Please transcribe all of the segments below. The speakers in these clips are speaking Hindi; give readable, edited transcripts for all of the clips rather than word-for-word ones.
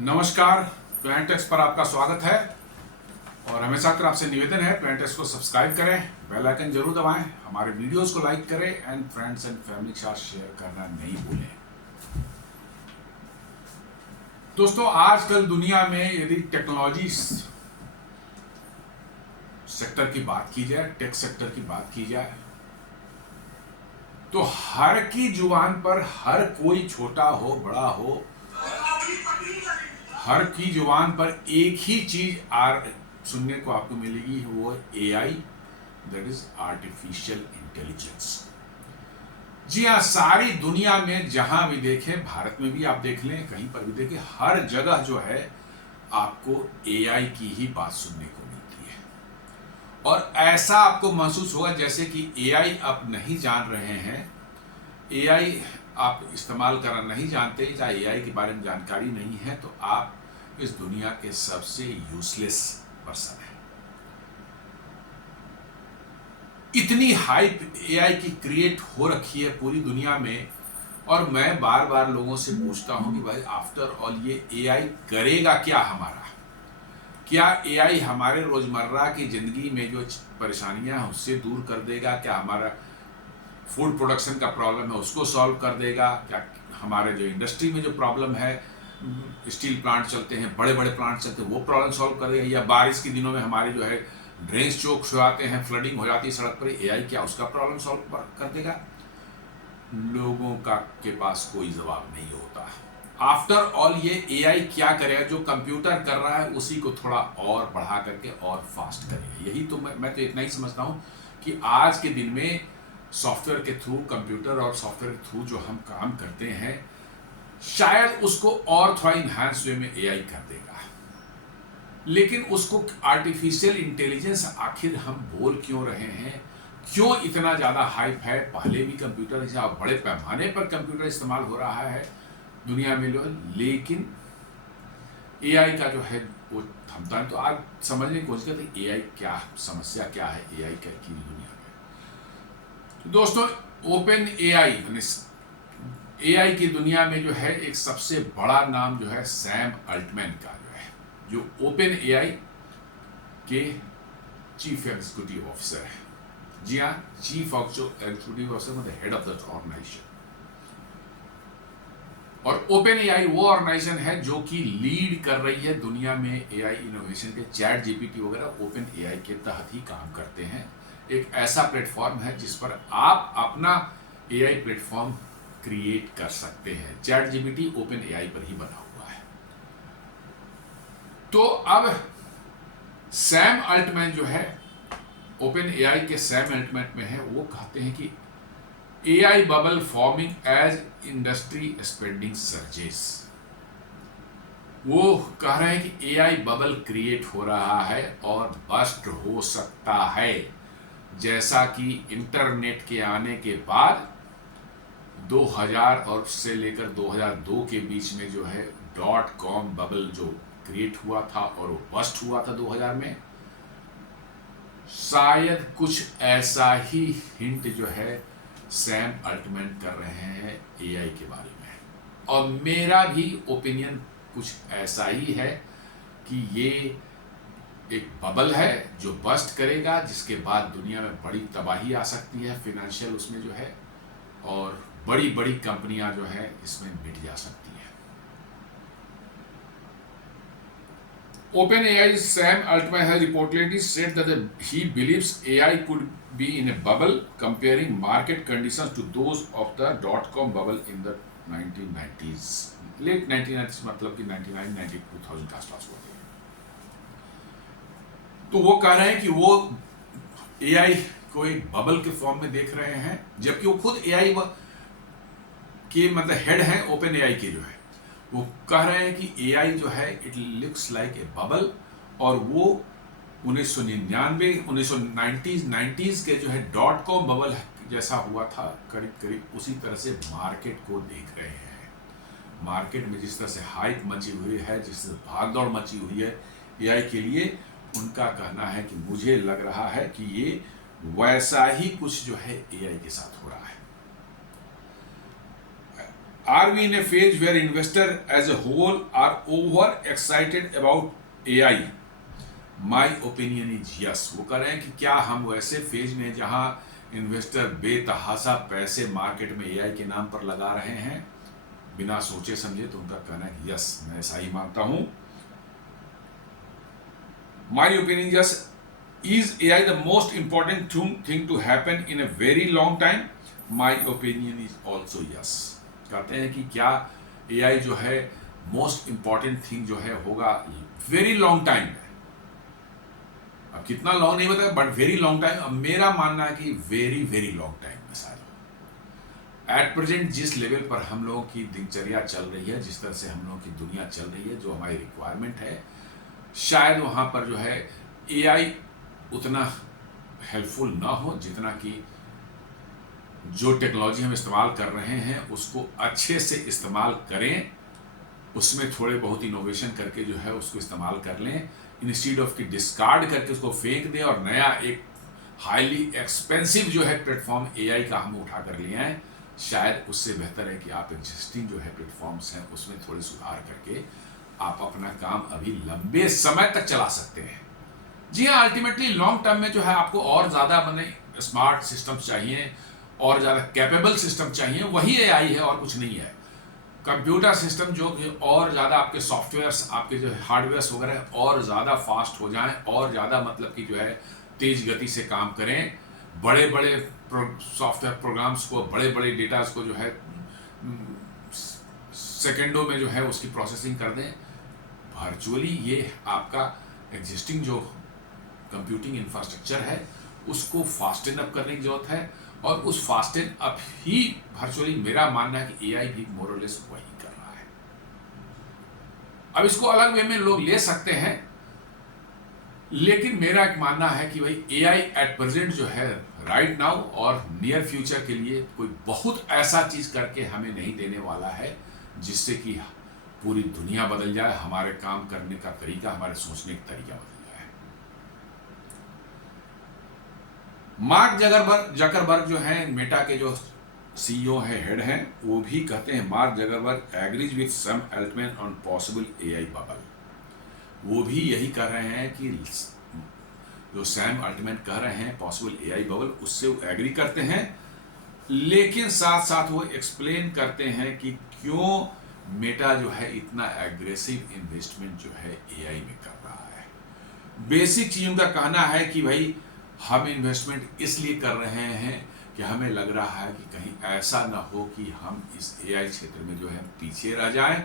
नमस्कार। प्लांटेक्स पर आपका स्वागत है और हमेशा की आपसे निवेदन है प्लांटेक्स को सब्सक्राइब करें, बेल आइकन जरूर दबाएं, हमारे वीडियोस को लाइक करें एंड फ्रेंड्स एंड फैमिली के साथ शेयर करना नहीं भूलें। दोस्तों, आजकल दुनिया में यदि टेक्नोलॉजी सेक्टर की बात की जाए, टेक सेक्टर की बात की जाए, तो हर की जुबान पर हर कोई छोटा हो बड़ा हो, हर की जुबान पर एक ही चीज सुनने को आपको मिलेगी, वो AI, that is artificial intelligence. जी हाँ, सारी दुनिया में जहां भी देखें, भारत में भी आप देख लें, कहीं पर भी देखें, हर जगह जो है आपको एआई की ही बात सुनने को मिलती है। और ऐसा आपको महसूस होगा जैसे कि एआई आप नहीं जान रहे हैं, एआई आप इस्तेमाल करना नहीं जानते, चाहे एआई के बारे में जानकारी नहीं है, तो आप इस दुनिया के सबसे यूजलेस पर्सन है। इतनी हाइप एआई की क्रिएट हो रखी है पूरी दुनिया में, और मैं बार बार लोगों से पूछता हूं कि भाई आफ्टर ऑल ये एआई करेगा क्या हमारा? क्या एआई हमारे रोजमर्रा की जिंदगी में जो परेशानियां हैं उससे दूर कर देगा? क्या हमारा फूड प्रोडक्शन का प्रॉब्लम है उसको सॉल्व कर देगा? क्या हमारे जो इंडस्ट्री में जो प्रॉब्लम है, स्टील प्लांट चलते हैं, बड़े बड़े प्लांट चलते हैं, वो प्रॉब्लम सॉल्व कर देगा? या बारिश के दिनों में हमारे जो है ड्रेन्स चोक हो जाते हैं, फ्लडिंग हो जाती है सड़क पर, एआई क्या उसका प्रॉब्लम सॉल्व कर देगा? लोगों के पास कोई जवाब नहीं होता। आफ्टर ऑल ये एआई क्या करेगा? जो कंप्यूटर कर रहा है उसी को थोड़ा और बढ़ा करके और फास्ट करेगा। यही तो मैं तो इतना ही समझता हूँ कि आज के दिन में सॉफ्टवेयर के थ्रू, कंप्यूटर और सॉफ्टवेयर के थ्रू जो हम काम करते हैं, शायद उसको और थोड़ा इनहांस वे में एआई कर देगा। लेकिन उसको आर्टिफिशियल इंटेलिजेंस आखिर हम बोल क्यों रहे हैं? क्यों इतना ज्यादा हाइप है? पहले भी कंप्यूटर या बड़े पैमाने पर कंप्यूटर इस्तेमाल हो रहा है दुनिया में लोग, लेकिन एआई का जो है वो थमता है। तो आज समझने की कोशिश करते हैं एआई क्या समस्या, क्या है एआई की दुनिया में। तो दोस्तों, ओपन एआई की दुनिया में जो है एक सबसे बड़ा नाम जो है सैम अल्टमैन का जो है, जो ओपन एआई के चीफ एग्जीक्यूटिव ऑफिसर है। जी हाँ, चीफ एग्जीक्यूटिव ऑफिसर मतलब हेड ऑफ द ऑर्गेनाइजेशन। और ओपन एआई वो ऑर्गेनाइजेशन है जो कि लीड कर रही है दुनिया में एआई इनोवेशन के। चैट जीपीटी वगैरह ओपन एआई के तहत ही काम करते हैं। एक ऐसा प्लेटफॉर्म है जिस पर आप अपना एआई प्लेटफॉर्म क्रिएट कर सकते हैं। चैट जीपीटी ओपन एआई पर ही बना हुआ है। तो अब सैम अल्टमैन जो है, ओपन एआई के सैम अल्टमैन में है, वो कहते हैं कि AI bubble forming as industry spending surges. वो कह रहे हैं कि एआई बबल क्रिएट हो रहा है और बस्ट हो सकता है, जैसा कि इंटरनेट के आने के बाद 2000 और से लेकर 2002 के बीच में जो है .com बबल जो क्रिएट हुआ था और वो बस्ट हुआ था 2000 में। शायद कुछ ऐसा ही हिंट जो है सैम अल्टमैन कर रहे हैं एआई के बारे में, और मेरा भी ओपिनियन कुछ ऐसा ही है कि ये एक बबल है जो बस्ट करेगा, जिसके बाद दुनिया में बड़ी तबाही आ सकती है फिनेंशियल उसमें जो है, और बड़ी बड़ी कंपनियां जो है इसमें मिट जा सकती हैं। OpenAI Sam Altman has reportedly said that he believes AI could be in a bubble, comparing market conditions to those of the .com bubble in the 1990s, late 1990s, मतलब कि 99, 2000 का आसपास हुआ था। तो वो कह रहे हैं कि वो एआई को एक बबल के फॉर्म में देख रहे हैं, जबकि वो खुद एआई के मतलब हेड हैं ओपन एआई के जो है। वो कह रहे हैं कि एआई जो है it looks like a bubble, और वो 1999 1990s के जो है .com बबल जैसा हुआ था, करीब करीब उसी तरह से मार्केट को देख रहे हैं। मार्केट में जिस तरह से हाइप मची हुई है, जिस तरह भागदौड़ मची हुई है एआई के लिए, उनका कहना है कि मुझे लग रहा है कि ये वैसा ही कुछ जो है एआई के साथ हो रहा है। Are we in a phase where investors as a whole are over excited about AI? My opinion is yes. वो कह रहे हैं कि क्या हम वैसे फेज में जहां इन्वेस्टर बेतहाशा पैसे मार्केट में एआई के नाम पर लगा रहे हैं बिना सोचे समझे, तो उनका कहना है कि यस, मैं ऐसा ही मानता हूं. My opinion is, is AI the most important thing to happen in a very long time? My opinion is also yes. कहते हैं कि क्या AI जो है मोस्ट इंपॉर्टेंट थिंग जो है होगा वेरी लॉन्ग टाइम में. अब कितना लॉन्ग नहीं बताया, बट वेरी लॉन्ग टाइम. अब मेरा मानना है कि वेरी वेरी लॉन्ग टाइम में शायद. एट प्रेजेंट जिस लेवल पर हम लोगों की दिनचर्या चल रही है, जिस तरह से हम लोगों की दुनिया चल रही है, जो हमारी रिक्वायरमेंट है, शायद वहाँ पर जो है एआई उतना हेल्पफुल ना हो जितना कि जो टेक्नोलॉजी हम इस्तेमाल कर रहे हैं उसको अच्छे से इस्तेमाल करें, उसमें थोड़े बहुत इनोवेशन करके जो है उसको इस्तेमाल कर लें, इंस्टीड ऑफ कि डिस्कार्ड करके उसको फेंक दें और नया एक हाईली एक्सपेंसिव जो है प्लेटफॉर्म एआई का हम उठा कर लिए हैं. शायद उससे बेहतर है कि आप एग्जिस्टिंग जो है प्लेटफॉर्म्स हैं उसमें थोड़े सुधार करके आप अपना काम अभी लंबे समय तक चला सकते हैं. जी हाँ, अल्टीमेटली लॉन्ग टर्म में जो है आपको और ज़्यादा बने स्मार्ट सिस्टम्स चाहिए और ज़्यादा कैपेबल सिस्टम चाहिए, वही एआई है और कुछ नहीं है. कंप्यूटर सिस्टम जो कि और ज़्यादा आपके सॉफ्टवेयर्स, आपके जो हार्डवेयर्स वगैरह और ज़्यादा फास्ट हो जाएं और ज़्यादा मतलब कि जो है तेज़ गति से काम करें, बड़े बड़े सॉफ्टवेयर प्रोग्राम्स को, बड़े बड़े डेटास को जो है सेकेंडों में जो है उसकी प्रोसेसिंग कर दें. वर्चुअली ये आपका एग्जिस्टिंग जो कंप्यूटिंग इंफ्रास्ट्रक्चर है उसको फास्टन अप करने की जरूरत है, और उस फास्टन अप ही वर्चुअली मेरा मानना है कि एआई भी मोरलेस वही कर रहा है. अब इसको अलग वे में लोग ले सकते हैं, लेकिन मेरा एक मानना है कि भाई एआई एट प्रेजेंट जो है राइट नाउ और नियर फ्यूचर के लिए कोई बहुत ऐसा चीज करके हमें नहीं देने वाला है जिससे कि पूरी दुनिया बदल जाए, हमारे काम करने का तरीका, हमारे सोचने का तरीका बदल जाए. मार्क जकरबर्ग जो हैं मेटा के जो सीईओ है, हेड हैं, वो भी कहते हैं, Mark Zuckerberg agrees with Sam Altman on possible AI bubble. वो भी यही कह रहे हैं कि जो सैम अल्टमैन कह रहे हैं पॉसिबल एआई बबल, उससे वो एग्री करते हैं, लेकिन साथ साथ वो एक्सप्लेन करते हैं कि क्यों मेटा जो है इतना एग्रेसिव इन्वेस्टमेंट जो है एआई में कर रहा है. बेसिक चीज़ों का कहना है कि भाई हम इन्वेस्टमेंट इसलिए कर रहे हैं कि हमें लग रहा है कि कहीं ऐसा ना हो कि हम इस एआई क्षेत्र में जो है पीछे रह जाएं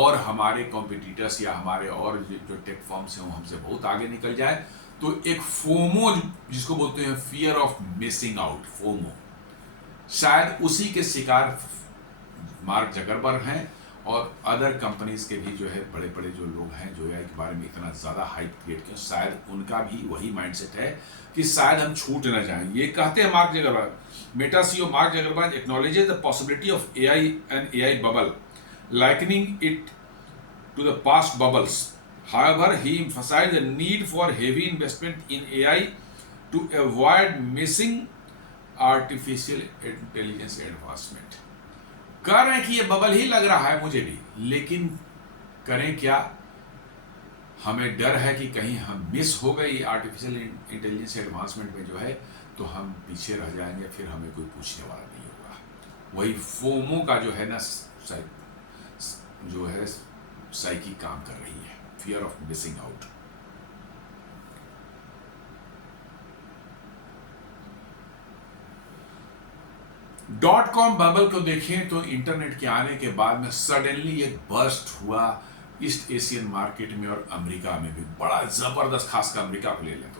और हमारे कॉम्पिटिटर्स या हमारे और जो टेक फर्म्स हैं वो हमसे बहुत आगे निकल जाए. तो एक फोमो जिसको बोलते हैं fear of missing out, FOMO, शायद उसी के शिकार मार्क जकरबर्ग हैं और अदर कंपनीज के भी जो है बड़े बड़े जो लोग हैं जो एआई के बारे में इतना ज़्यादा हाइप क्रिएट किया, शायद उनका भी वही माइंडसेट है कि शायद हम छूट न जाएं. ये कहते हैं Mark Zuckerberg. Meta CEO mark Zuckerberg acknowledges the possibility of AI and AI bubble, likening it to the past bubbles. However, he emphasized the need for heavy investment in AI to avoid missing artificial intelligence advancement. कह रहे हैं कि ये बबल ही लग रहा है मुझे भी, लेकिन करें क्या? हमें डर है कि कहीं हम मिस हो गए आर्टिफिशियल इंटेलिजेंस एडवांसमेंट में जो है, तो हम पीछे रह जाएंगे, फिर हमें कोई पूछने वाला नहीं होगा. वही फोमो का जो है ना जो है साइकी काम कर रही है, fear of missing out. .com bubble को देखें तो इंटरनेट के आने के बाद में सडनली एक बर्स्ट हुआ ईस्ट एशियन मार्केट में और अमेरिका में भी बड़ा जबरदस्त, खासकर अमेरिका को ले लें तो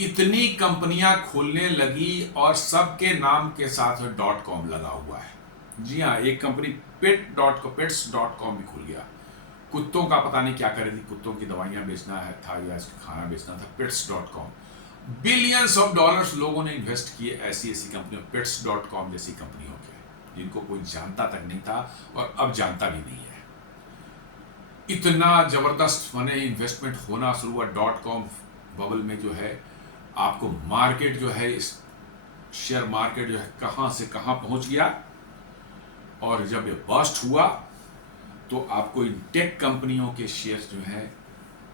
इतनी कंपनियां खुलने लगी और सबके नाम के साथ .com लगा हुआ है. जी हाँ, एक कंपनी pets.com भी खुल गया. कुत्तों का पता नहीं क्या करे थी, कुत्तों की दवाइयां बेचना है था या खाना बेचना था. pets.com, बिलियंस ऑफ डॉलर्स लोगों ने इन्वेस्ट किए ऐसी कंपनियों, pets.com जैसी कंपनियों के, जिनको कोई जानता तक नहीं था और अब जानता भी नहीं है. इतना जबरदस्त मैंने इन्वेस्टमेंट होना शुरू हुआ .com बबल में जो है. आपको मार्केट जो है, शेयर मार्केट जो है कहां से कहां पहुंच गया. और जब ये बस्ट हुआ तो आपको इन टेक कंपनियों के शेयर्स जो है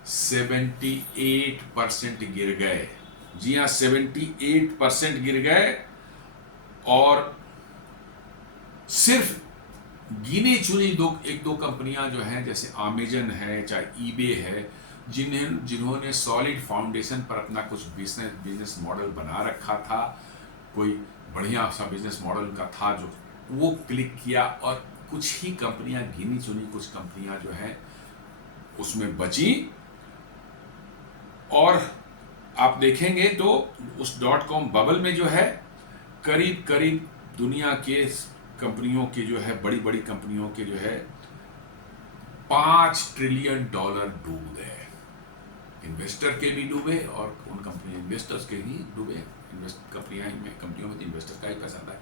78% गिर गए। जी हाँ, 78% गिर गए। और सिर्फ गिनी चुनी एक दो कंपनियां जो हैं, जैसे अमेजन है, चाहे ईबे है, जिन्होंने सॉलिड फाउंडेशन पर अपना कुछ बिजनेस मॉडल बना रखा था, कोई बढ़िया सा बिजनेस मॉडल का था जो वो क्लिक किया, और कुछ ही कंपनियां, गिनी चुनी कुछ कंपनियां जो है उसमें बची। और आप देखेंगे तो उस .com बबल में जो है करीब करीब दुनिया के कंपनियों के जो है, बड़ी बड़ी कंपनियों के जो है $5 ट्रिलियन डूब गए। इन्वेस्टर के भी डूबे और उन कंपनी इन्वेस्टर्स के ही डूबे। कंपनियों में इन्वेस्टर का ही पैसा था।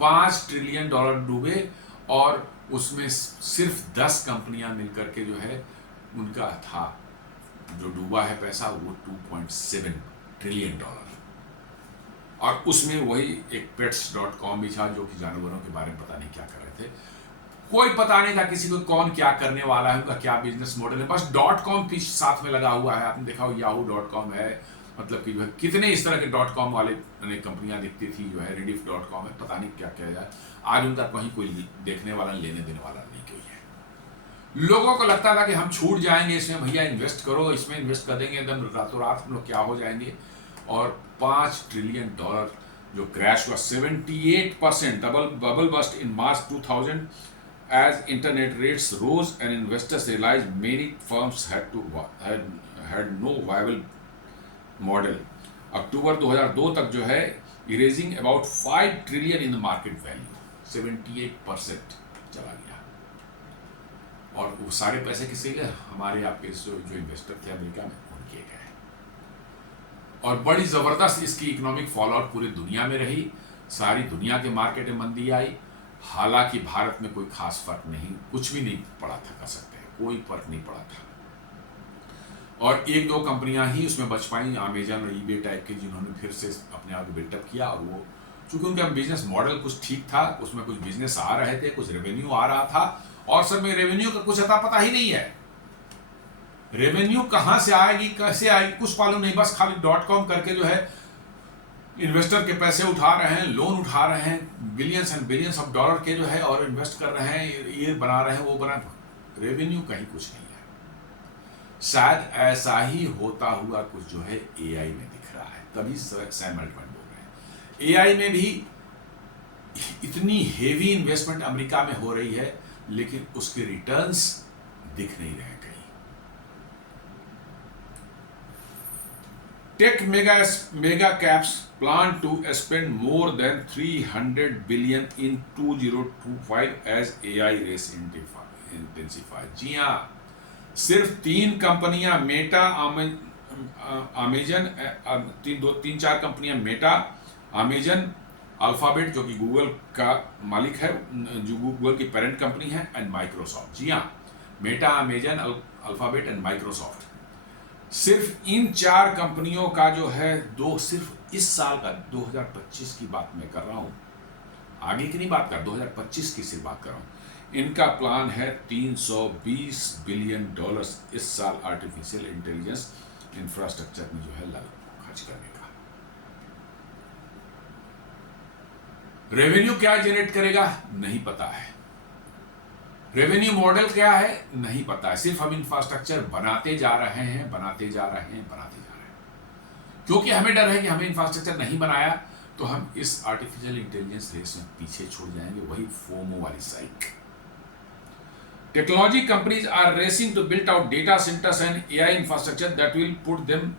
$5 ट्रिलियन डूबे, और उसमें सिर्फ 10 कंपनियां मिलकर के जो है उनका था, जो डूबा है पैसा वो $2.7 ट्रिलियन। और उसमें वही एक pets.com भी था, जो कि जानवरों के बारे में पता नहीं क्या कर रहे थे। कोई पता नहीं था किसी को कौन क्या करने वाला है, उनका क्या बिजनेस मॉडल है, बस .com भी साथ में लगा हुआ है। आपने देखा हो yahoo.com है, मतलब कि जो है कितने इस तरह के .com वाले कंपनियां दिखती थी, जो है rediff.com है, पता नहीं क्या क्या है। आज उनका कहीं कोई देखने वाला, लेने देने वाला नहीं कोई है। लोगों को लगता था कि हम छूट जाएंगे इसमें, भैया इन्वेस्ट करो, इसमें इन्वेस्ट कर देंगे, एकदम रातों रात हम लोग क्या हो जाएंगे। और $5 ट्रिलियन जो क्रैश हुआ, 78%। Bubble bast in March 2000 as internet rates rose and investors realized many firms had no viable model. अक्टूबर 2002 तक जो है erasing about 5 trillion in the market value, 78% चला गया। और वो सारे पैसे किसके गए? हमारे आपके जो इन्वेस्टर थे अमेरिका में, उनके गए। और बड़ी जबरदस्त इसकी इकोनॉमिक फॉलआउट पूरी दुनिया में रही। सारी दुनिया के मार्केट में मंदी आई। हालांकि भारत में कोई खास फर्क नहीं, कुछ भी नहीं पड़ा था, कह सकते हैं कोई फर्क नहीं पड़ा था। और एक दो कंपनियां ही उसमें बच पाई, अमेजन और ईबे टाइप के, जिन्होंने फिर से अपने आप को बिल्टअप किया। और वो चूंकि उनका बिजनेस मॉडल कुछ ठीक था, उसमें कुछ बिजनेस आ रहे थे, कुछ रेवेन्यू आ रहा था, और सब में रेवेन्यू का कुछ अता पता ही नहीं है। रेवेन्यू कहां से आएगी, कैसे आएगी, कुछ मालूम नहीं। बस खाली .com करके जो है इन्वेस्टर के पैसे उठा रहे हैं, लोन उठा रहे हैं, billions and billions of dollar के जो है, और इन्वेस्ट कर रहे हैं, ये बना रहे हैं, वो बना, रेवेन्यू कहीं कुछ नहीं है। शायद ऐसा ही होता हुआ कुछ जो है एआई में दिख रहा है, तभी सैम अल्टमैन बोल रहे हैं। एआई में भी इतनी हेवी इन्वेस्टमेंट अमेरिका में हो रही है, लेकिन उसके रिटर्न्स दिख नहीं रहे कहीं। Tech mega caps plan to spend more than $300 billion in 2025 as AI race intensify। जी हाँ, सिर्फ 3 कंपनियां, मेटा, अमेजन, तीन चार कंपनियां, मेटा, अमेजन, अल्फाबेट जो कि गूगल का मालिक है, जो गूगल की पेरेंट कंपनी है, एंड माइक्रोसॉफ्ट। जी हाँ, Meta, Amazon, alphabet and Microsoft. सिर्फ इन 4 कंपनियों का जो है सिर्फ इस साल का 2025 की बात मैं कर रहा हूं, आगे की नहीं बात कर, 2025 की सिर्फ बात कर रहा हूं। इनका प्लान है $320 बिलियन इस साल आर्टिफिशियल इंटेलिजेंस इंफ्रास्ट्रक्चर में जो है खर्च करने का। रेवेन्यू क्या जनरेट करेगा नहीं पता है, रेवेन्यू मॉडल क्या है नहीं पता है। सिर्फ हम इंफ्रास्ट्रक्चर बनाते जा रहे हैं, क्योंकि हमें डर है कि हमें इंफ्रास्ट्रक्चर नहीं बनाया तो हम इस आर्टिफिशियल इंटेलिजेंस रेस में पीछे छूट जाएंगे, वही फोमो वाली psych. Technology companies are racing to build out data centres and AI infrastructure that will put them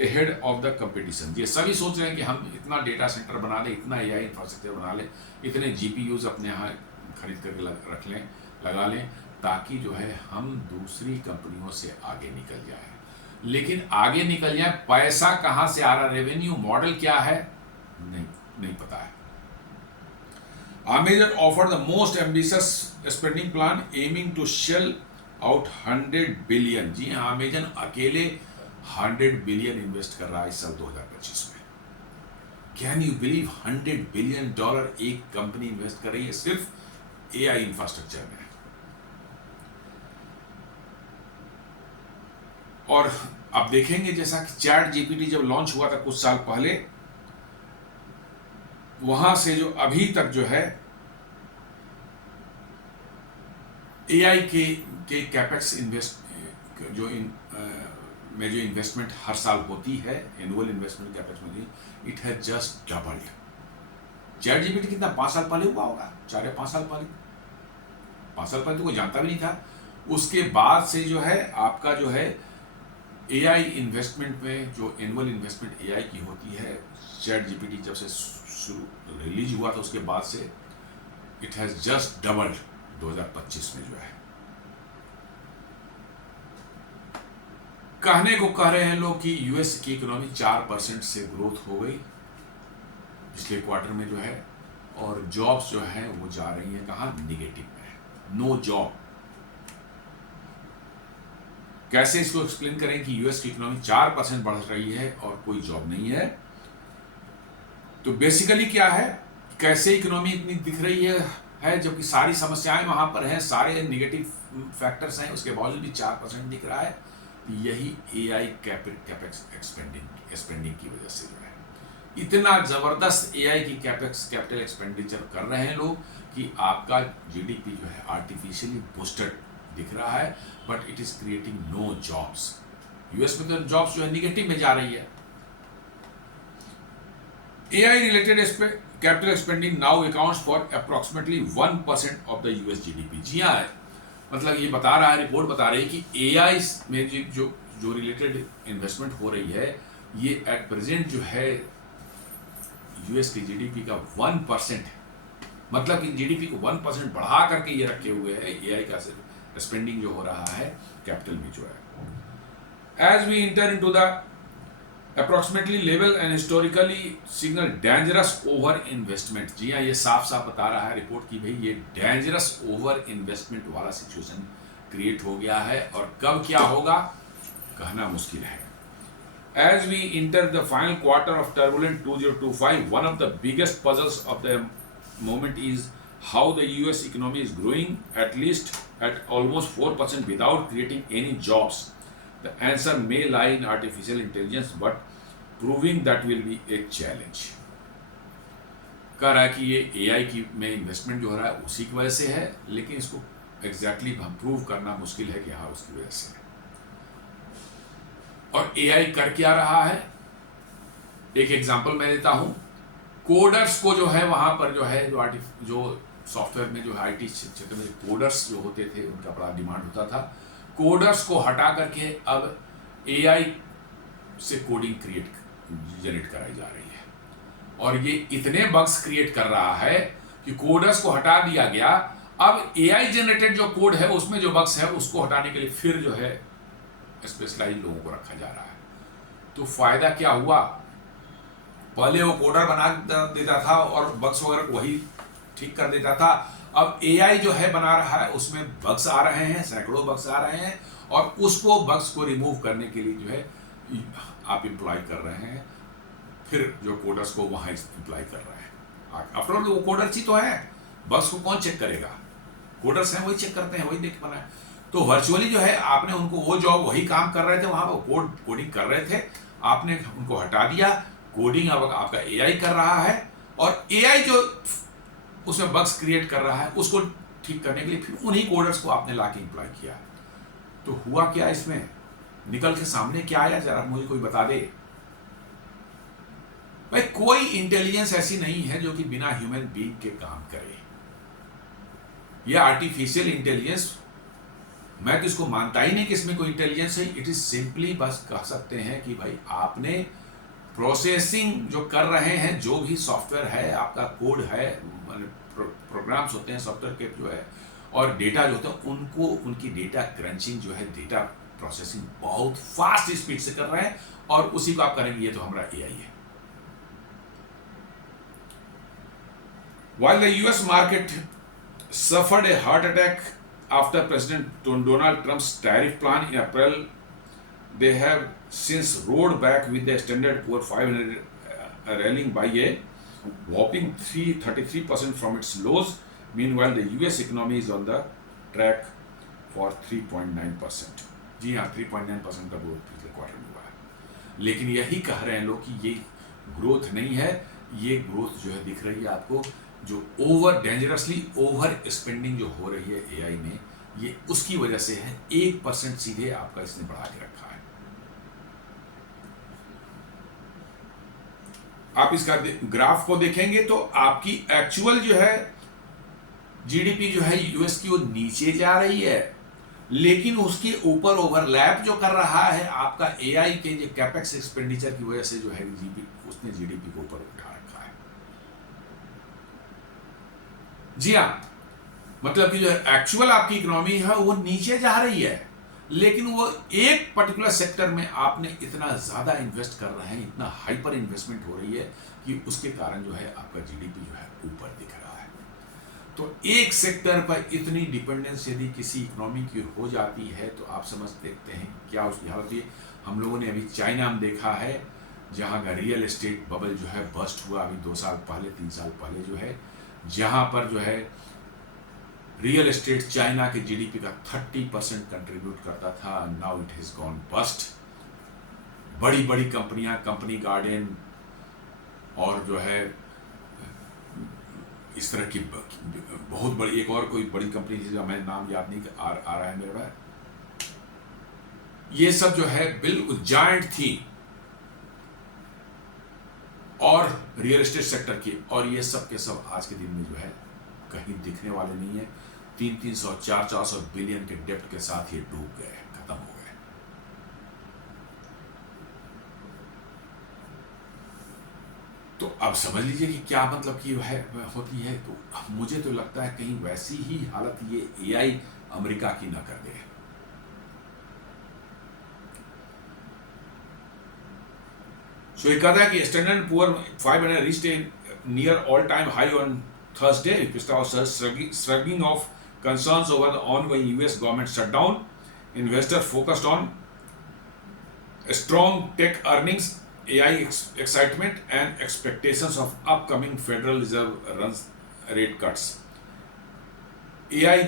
ahead of the competition. ये सभी सोच रहे हैं कि हम इतना डेटा सेंटर बना लें, इतना एआई इंफ्रास्ट्रक्चर बना लें, इतने जीपीयूज अपने यहाँ खरीद करके रख लें, लगा लें, ताकि जो है हम दूसरी कंपनियों से आगे निकल जाए। लेकिन आगे निकल जाए, पैसा कहां से आ रहा, रेवेन्यू मॉडल क्या है नहीं पता है। Amazon offered the most ambitious spending plan aiming to shell out $100 billion। जी हाँ, अमेजन अकेले $100 बिलियन इन्वेस्ट कर रहा है इस साल 2025 में। कैन यू बिलीव $100 बिलियन एक कंपनी इन्वेस्ट कर रही है सिर्फ एआई इंफ्रास्ट्रक्चर में। और आप देखेंगे जैसा कि चैट जीपीटी जब लॉन्च हुआ था कुछ साल पहले, वहां से जो अभी तक जो है एआई के कैपेक्स इन्वेस्ट जो में जो इन्वेस्टमेंट हर साल होती है, एनुअल इन्वेस्टमेंट कैपेक्स में, it has just doubled. Chat GPT कितना 5 साल पहले हुआ होगा, 4 या 5 साल पहले, 5 साल पहले तो कोई जानता भी नहीं था। उसके बाद से जो है आपका जो है एआई इन्वेस्टमेंट में जो एनुअल इन्वेस्टमेंट एआई की होती है, चैट जीपीटी जब से शुरू रिलीज हुआ था उसके बाद से इट हैज जस्ट डबल्ड 2025 में जो है। कहने को कह रहे हैं लोग कि यूएस की इकोनॉमी 4% से ग्रोथ हो गई पिछले क्वार्टर में जो है, और जॉब्स जो है वो जा रही हैं कहाँ, निगेटिव में, नो जॉब। कैसे इसको एक्सप्लेन करें कि यूएस की इकोनॉमी 4% बढ़ रही है और कोई जॉब नहीं है? तो बेसिकली क्या है, कैसे इकोनॉमी इतनी दिख रही है जबकि सारी समस्याएं वहां पर हैं, सारे नेगेटिव फैक्टर्स हैं, उसके बावजूद भी 4% दिख रहा है? यही एआई कैपेक्स एक्सपेंडिंग की वजह से जो है इतना जबरदस्त एआई की कैपिटल एक्सपेंडिचर कर रहे हैं लोग कि आपका जीडीपी जो है आर्टिफिशियली बूस्टेड दिख रहा है, but it is creating no jobs. US में तो जॉब्स जो है निगेटिव में जा रही है। AI related capital expanding now accounts for approximately 1% of the US GDP. जी हाँ, मतलब ये बता रहा है, रिपोर्ट बता रही है कि एआई में जो रिलेटेड इन्वेस्टमेंट हो रही है, ये एट प्रेजेंट जो है यूएस की जीडीपी का 1% है। मतलब कि जीडीपी को 1% बढ़ा करके ये रखे हुए हैं एआई का स्पेंडिंग जो हो रहा है कैपिटल में जो है। As we enter into the approximately level and historically signal dangerous over investment. जी हाँ, ये साफ साफ बता रहा है रिपोर्ट की भाई ये डेंजरस ओवर इन्वेस्टमेंट वाला सिचुएशन क्रिएट हो गया है, और कब क्या होगा कहना मुश्किल है। As we enter the final quarter of turbulent 2025, one of the biggest puzzles of the moment is how the US economy is growing at least at almost 4% without creating any jobs. The answer may lie in artificial intelligence, but proving that will be a challenge. कह रहा है कि ये AI की में इन्वेस्टमेंट जो हो रहा है उसी की वजह से है, लेकिन इसको एग्जैक्टली प्रूव करना मुश्किल है कि हाँ उसकी वजह से है। और एआई कर क्या रहा है, एक एग्जांपल मैं देता हूं। कोडर्स को जो है वहां पर जो है जो सॉफ्टवेयर में जो है आईटी क्षेत्र में कोडर्स जो होते थे उनका बड़ा डिमांड होता था। कोडर्स को हटा करके अब एआई से कोडिंग जनरेट कराई जा रही है, और ये इतने बग्स क्रिएट कर रहा है कि कोडर्स को हटा दिया गया। अब एआई जनरेटेड जो कोड है उसमें जो बग्स है उसको हटाने के लिए फिर जो है स्पेशलाइज लोगों को रखा जा रहा है। तो फायदा क्या हुआ, पहले वो कोडर बना देता था और बग्स वगैरह वही ठीक कर देता था। अब एआई जो है बना रहा है उसमें बग्स आ रहे हैं, सैकड़ों बग्स आ रहे हैं, और उसको बग्स को रिमूव करने के लिए जो है आप इम्प्लॉय कर रहे हैं, फिर जो कोडर्स को वहां इम्प्लॉय कर रहे हैं। आफ्टर ऑल वो कोडर्स ही तो है, बग्स को कौन चेक करेगा, कोडर्स हैं वही चेक करते हैं, वही देख बनाए। तो वर्चुअली जो है आपने उनको वो जॉब वही काम कर रहे थे, वहां पर कोडिंग कर रहे थे, आपने उनको हटा दिया, कोडिंग अब आपका एआई कर रहा है, और एआई जो उसमें बग्स क्रिएट कर रहा है उसको ठीक करने के लिए फिर उन्हीं कोडर्स को आपने लाके एम्प्लॉय किया। तो हुआ क्या, इसमें निकल के सामने क्या आया, जरा मुझे कोई बता दे भाई। कोई इंटेलिजेंस ऐसी नहीं है जो कि बिना ह्यूमन बीइंग के काम करे। यह आर्टिफिशियल इंटेलिजेंस, मैं तो इसको मानता ही नहीं कि इसमें कोई इंटेलिजेंस है। इट इज सिंपली बस कह सकते हैं कि भाई आपने प्रोसेसिंग जो कर रहे हैं, जो भी सॉफ्टवेयर है, आपका कोड है, प्रोग्राम्स होते हैं सॉफ्टवेयर के जो है, और डेटा जो होता है उनको, उनकी डेटा क्रंचिंग जो है, डेटा प्रोसेसिंग बहुत फास्ट स्पीड से कर रहे हैं, और उसी को आप करेंगे। ये तो हमारा एआई है। While the US market suffered a heart attack after President Donald Trump's tariff plan in April, they have since roared back with the Standard Poor 500 rallying by a whopping 33% from its lows. Meanwhile the US economy is on the track for 3.9%। जी हाँ, 3.9% का ग्रोथ पिछले क्वार्टर में हुआ है। लेकिन यही कह रहे हैं लोग कि ये ग्रोथ नहीं है, ये ग्रोथ जो है दिख रही है आपको, जो ओवर डेंजरसली ओवर स्पेंडिंग जो हो रही है एआई में, ये उसकी वजह से है। 1% सीधे आपका इसने बढ़ा के रखा है। आप इसका ग्राफ को देखेंगे तो आपकी एक्चुअल जो है जीडीपी जो है यूएस की, वो नीचे जा रही है, लेकिन उसके ऊपर ओवरलैप जो कर रहा है आपका एआई के जो कैपेक्स एक्सपेंडिचर की वजह से जो है उसने जीडीपी को ऊपर उठा रखा है। जी हाँ, मतलब कि जो एक्चुअल आपकी इकोनॉमी है वो नीचे जा रही है, लेकिन वो एक पर्टिकुलर सेक्टर में आपने इतना ज्यादा इन्वेस्ट कर रहे हैं, इतना हाइपर इन्वेस्टमेंट हो रही है कि उसके कारण जो है आपका जीडीपी जो है ऊपर दिख रहा है। तो एक सेक्टर पर इतनी डिपेंडेंस यदि किसी इकोनॉमी की हो जाती है तो आप समझ देखते हैं क्या उसकी हालत है। हम लोगों ने अभी चाइना में देखा है, जहां का रियल एस्टेट बबल जो है बस्ट हुआ अभी 2 साल पहले 3 साल पहले जो है, जहां पर जो है रियल एस्टेट चाइना के जीडीपी का 30% कंट्रीब्यूट करता था, now it has gone bust. बड़ी बड़ी कंपनियां, कंपनी गार्डन और जो है इस तरह की बहुत बड़ी एक और कोई बड़ी कंपनी जिसका मैं नाम याद नहीं आ रहा है मेरे पास, ये सब जो है बिल्कुल जायंट थी और रियल एस्टेट सेक्टर की, और ये सब के सब आज के दिन में जो है कहीं दिखने वाले नहीं है। 300 400 बिलियन के डेप्ट के साथ ये डूब गए, खत्म हो गए। तो अब समझ लीजिए कि क्या मतलब की है होती है। तो मुझे तो लगता है कहीं वैसी ही हालत ये एआई अमेरिका की ना कर दे। So he कहता है कि Standard & Poor 500 reached a near all-time high on Thursday. पिछला shrugging off concerns over the ongoing US government shutdown. Investors focused on strong tech earnings, AI excitement, and expectations of upcoming Federal Reserve runs rate cuts. AI,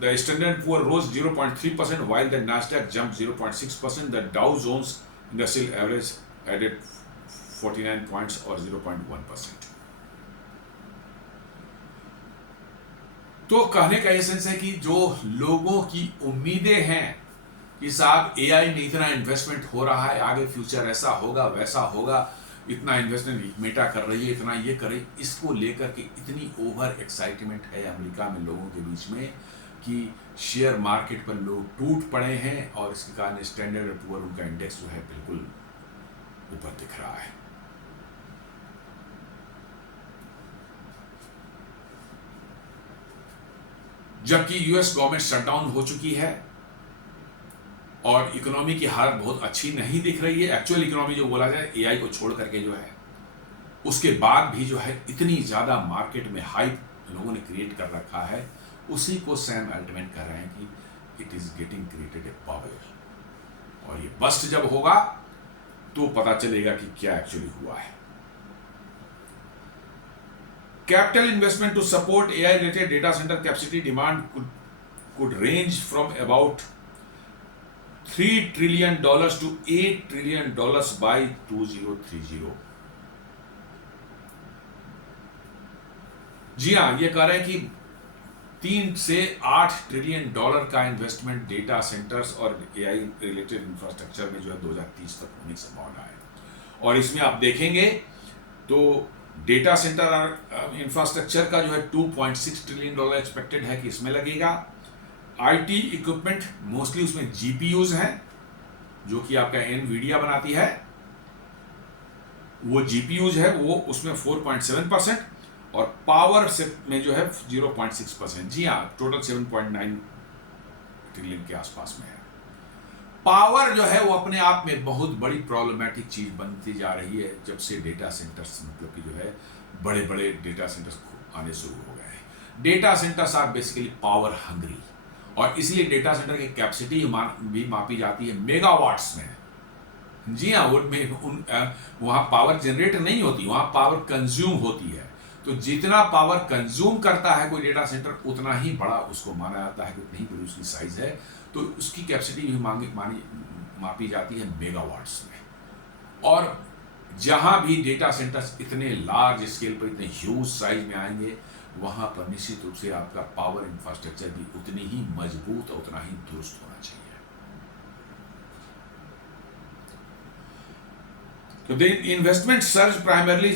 the Standard & Poor rose 0.3%, while the Nasdaq jumped 0.6%. The Dow Jones Industrial average added 49 points or 0.1%. तो कहने का ये सेंस है कि जो लोगों की उम्मीदें हैं कि साहब एआई में इतना इन्वेस्टमेंट हो रहा है, आगे फ्यूचर ऐसा होगा वैसा होगा, इतना इन्वेस्टमेंट मेटा कर रही है, इतना ये करे, इसको लेकर के इतनी ओवर एक्साइटमेंट है अमेरिका में लोगों के बीच में कि शेयर मार्केट पर लोग टूट पड़े हैं, और इसके कारण स्टैंडर्ड एंड पुअर उनका इंडेक्स जो है बिल्कुल ऊपर दिख रहा है। जबकि यूएस गवर्नमेंट शटडाउन हो चुकी है और इकोनॉमी की हालत बहुत अच्छी नहीं दिख रही है। एक्चुअल इकोनॉमी जो बोला जाए एआई को छोड़ करके जो है, उसके बाद भी जो है इतनी ज्यादा मार्केट में हाइप लोगों ने क्रिएट कर रखा है, उसी को सैम अल्टमैन कह रहे हैं कि it is getting created a bubble, और ये बस्ट जब होगा तो पता चलेगा कि क्या एक्चुअली हुआ है। Capital investment to support AI-related data center capacity demand could range from about $3 trillion to $8 trillion by 2030. जी हाँ, ये कह रहे हैं कि 3 से 8 ट्रिलियन डॉलर का इन्वेस्टमेंट डेटा सेंटर्स और एआई रिलेटेड इंफ्रास्ट्रक्चर में जो है 2030 तक होने की संभावना है। और इसमें आप देखेंगे तो डेटा सेंटर और इंफ्रास्ट्रक्चर का जो है 2.6 ट्रिलियन डॉलर एक्सपेक्टेड है कि इसमें लगेगा। आईटी इक्विपमेंट मोस्टली उसमें जीपीयूज हैं, जो कि आपका एनवीडिया बनाती है, वो जीपीयूज है, वो उसमें 4.7%, और पावर से में जो है 0.6%। जी हाँ, टोटल 7.9 ट्रिलियन के आसपास में है। पावर जो है वो अपने आप में बहुत बड़ी प्रॉब्लमेटिक चीज बनती जा रही है जब से डेटा सेंटर्स, मतलब कि जो है बड़े बड़े डेटा सेंटर्स आने शुरू हो गए हैं। Data centres are basically power hungry, और इसलिए डेटा सेंटर की कैपेसिटी भी मापी जाती है मेगावाट्स में। जी हाँ, वहां पावर जनरेट नहीं होती, वहां पावर कंज्यूम होती है। तो जितना पावर कंज्यूम करता है कोई डेटा सेंटर, उतना ही बड़ा उसको माना जाता है कि उतनी ही बड़ी उसकी साइज है। तो उसकी कैपेसिटी भी मापी जाती है मेगावाट्स में। और जहां भी डेटा सेंटर्स इतने लार्ज स्केल पर, इतने ह्यूज साइज में आएंगे, वहां पर निश्चित रूप से आपका पावर इंफ्रास्ट्रक्चर भी उतनी ही मजबूत और उतना ही दुरुस्त होना चाहिए। तो the investment surge primarily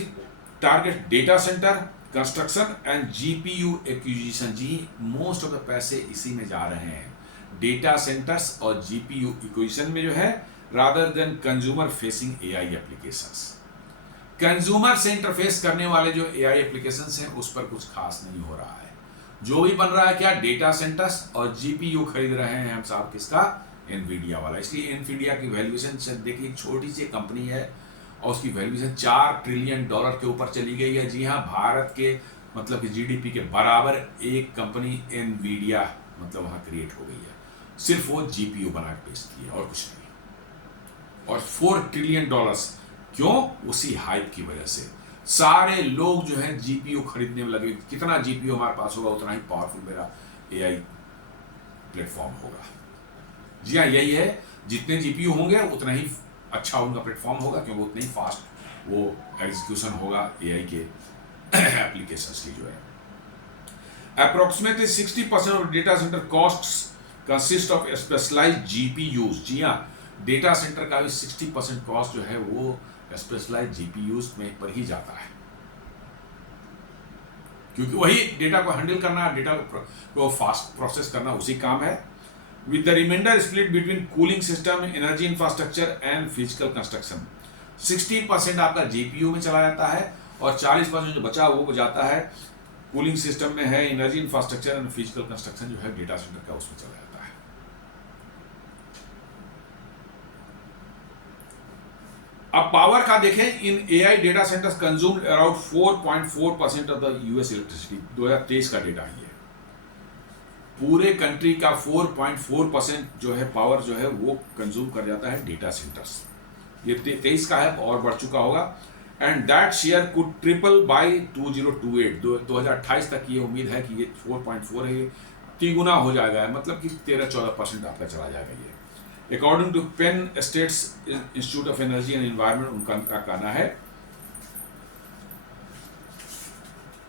target data center construction and GPU acquisition। जी, मोस्ट ऑफ द पैसे इसी में जा रहे हैं, डेटा सेंटर्स और GPU एक्विजिशन में जो है, rather than consumer facing AI applications. Consumer से इंटरफेस करने वाले जो AI एप्लीकेशंस हैं, उस पर कुछ खास नहीं हो रहा है। जो भी बन रहा है क्या, डेटा सेंटर्स और GPU खरीद रहे हैं हम साहब, किसका, एनवीडिया वाला। इसलिए एनवीडिया की वैल्यूएशन देखिए, छोटी सी कंपनी है और उसकी वैल्यूएशन $4 ट्रिलियन के ऊपर चली गई है। जी हाँ, भारत के मतलब कि GDP के बराबर एक कंपनी एनवीडिया मतलब वहां क्रिएट हो गई है, सिर्फ वो GPU बना के बेचती है और कुछ नहीं। और $4 ट्रिलियन क्यों, उसी हाइप की वजह से सारे लोग जो है GPU खरीदने में लगे। कितना GPU हमारे पास होगा, उतना ही पावरफुल मेरा AI प्लेटफॉर्म होगा। जी हाँ, यही है, जितने GPU होंगे उतना ही अच्छा उनका प्लेटफॉर्म होगा, क्योंकि उतनी ही फास्ट वो एग्जीक्यूशन होगा AI के एप्लीकेशंस की जो है। Approximately 60% of data centre costs consist of specialised GPUs। जी हाँ, डेटा सेंटर का भी 60% कॉस्ट जो है वो स्पेशलाइज्ड GPUs में पर ही जाता है, क्योंकि वही डेटा को हैंडल करना, डेटा को फास्ट प्रोसेस करना उसी काम है। with the remainder split between cooling system, energy infrastructure and physical construction। 60% आपका GPU में चला जाता है और 40% जो बचा वो जाता है कूलिंग सिस्टम में है, energy infrastructure and physical construction जो है डेटा सेंटर का, उसमें चला जाता है। अब पावर का देखें, इन AI data centres consumed around 4.4% of the US electricity. 2023 का डेटा है, पूरे कंट्री का 4.4% जो है पावर जो है वो कंज्यूम कर जाता है डेटा सेंटर्स। ये 23 का है और बढ़ चुका होगा। And that share could triple by 2028। 2028 तक ये उम्मीद है कि ये 4.4 है, तिगुना हो जाएगा, मतलब कि 13-14% आपका चला जाएगा ये, according to Penn State's Institute of Energy and Environment, उनका कहना है।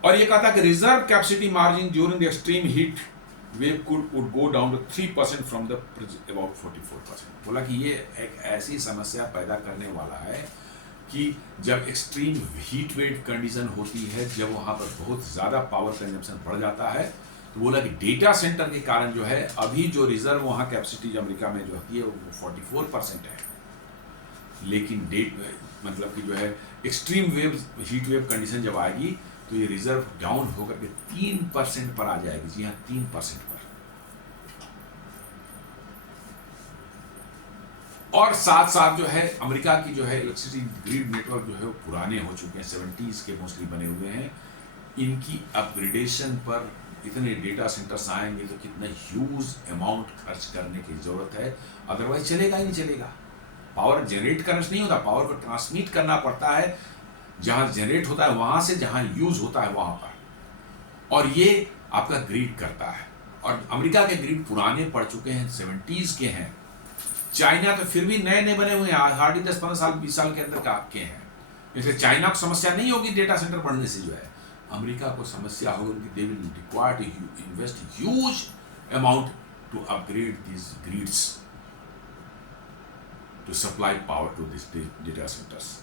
और ये कहा था कि reserve capacity margin during the extreme heat wave would go down to 3% from the about 44%। बोला कि ये एक ऐसी समस्या पैदा करने वाला है कि जब एक्सट्रीम हीट वेव कंडीशन होती है, जब वहाँ पर बहुत ज़्यादा पावर कंजम्पशन बढ़ जाता है, तो बोला कि डेटा सेंटर के कारण जो है अभी जो रिजर्व वहाँ कैपेसिटी अमेरिका में जो होती है वो 44% है, लेकिन मतलब कि जो है एक्सट्रीम हीट वेव कंडीशन जब आएगी तो ये रिजर्व डाउन होकर के 3% पर आ जाएगी। जी हाँ, 3% पर। और साथ साथ जो है अमेरिका की जो है इलेक्ट्रिसिटी ग्रिड नेटवर्क जो है वो पुराने हो चुके हैं, 70s के मोस्टली बने हुए हैं। इनकी अपग्रेडेशन पर इतने डेटा सेंटर्स आएंगे तो कितना ह्यूज अमाउंट खर्च करने की जरूरत है, अदरवाइज चलेगा ही नहीं चलेगा। पावर जनरेट करना नहीं होता, पावर को ट्रांसमिट करना पड़ता है, जहां जनरेट होता है वहां से जहां यूज होता है वहां पर, और ये आपका ग्रिड करता है। और अमेरिका के ग्रिड पुराने पड़ चुके हैं, 70s के हैं। चाइना तो फिर भी नए नए बने हुए हैं, हार्डली 10-15 साल 20 साल के अंदर का के हैं, इसलिए चाइना को समस्या नहीं होगी डेटा सेंटर बढ़ने से। जो है अमेरिका को समस्या होगी, they will require to invest huge amount to upgrade this grids to supply power to this data centres.